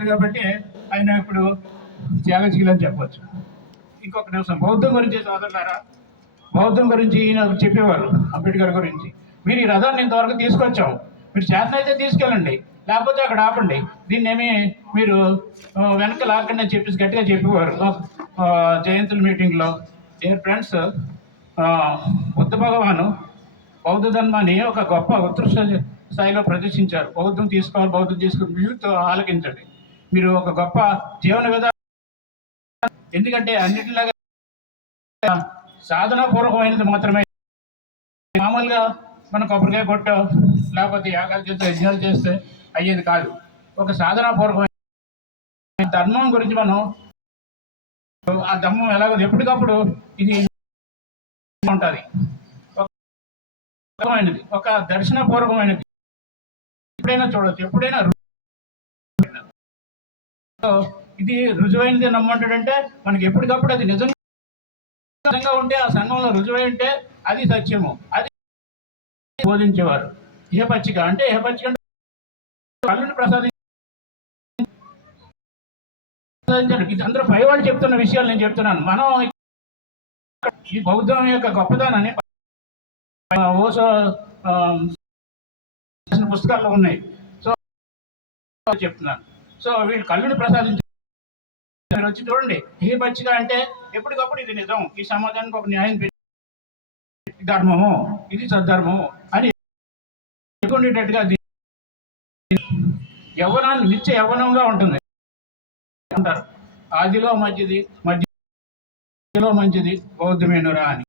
చేశారు కాబట్టి ఆయన ఇప్పుడు త్యాగశీలు అని చెప్పచ్చు. ఇంకొక నిమిషం, బౌద్ధం గురించి సోదరులారా, బౌద్ధం గురించి ఈయన చెప్పేవారు అంబేద్కర్ గురించి. మీరు ఈ రథాన్ని ఇంతవరకు తీసుకొచ్చాం, మీరు చేతనైతే తీసుకెళ్ళండి, లేకపోతే అక్కడ ఆపండి, దీన్ని మీరు వెనక లాక్కండి అని చెప్పేసి గట్టిగా చెప్పేవారు జయంతుల మీటింగ్లో. డియర్ ఫ్రెండ్స్, బుద్ధ భగవాను బౌద్ధ ధర్మాన్ని ఒక గొప్ప ఉత్కృష్ట స్థాయిలో ప్రదర్శించారు. బౌద్ధం తీసుకోవాలి, బౌద్ధం తీసుకుని యూత్ ఆలకించండి. మీరు ఒక గొప్ప జీవన విధానం, ఎందుకంటే అన్నిటిలాగా సాధనాపూర్వకమైనది మాత్రమే. మామూలుగా మనం కొబ్బరికాయ కొట్టో లేకపోతే యాగాలు చేస్తే యజ్ఞాలు చేస్తే అయ్యేది కాదు. ఒక సాధనాపూర్వకమైన ధర్మం గురించి మనం ఆ ధర్మం ఎలాగో ఎప్పటికప్పుడు ఇది ఉంటుంది, ఒక దర్శనపూర్వకమైనది, ఎప్పుడైనా చూడవచ్చు, ఎప్పుడైనా. ఇది రుజువైనది నమ్మంటాడంటే మనకి ఎప్పటికప్పుడు అది నిజంగా ఉంటే, ఆ సంఘంలో రుజువై ఉంటే అది సత్యము, అది బోధించేవారు. ఇహపచ్చిక అంటే కళ్ళని ప్రసాదించారు. ఇది అందరూ పైవాళ్ళు చెప్తున్న విషయాలు నేను చెప్తున్నాను. మనం ఈ బౌద్ధం యొక్క గొప్పదానాన్ని ఓసో పుస్తకాల్లో ఉన్నాయి. సో చెప్తున్నాను. సో వీళ్ళు కళ్ళని ప్రసాదించారు. మీరు వచ్చి చూడండి, ఇహపచ్చిక అంటే ఎప్పటికప్పుడు ఇది నిజం, ఈ సమాజానికి ఒక న్యాయం ధర్మము, ఇది సద్ధర్మము అని ఉండేటట్టుగా యవ్వనాన్ని నిత్య యవ్వనంగా ఉంటుంది అంటారు. ఆదిలో మంచిది, మధ్యలో మంచిది బౌద్ధమేనురా అని.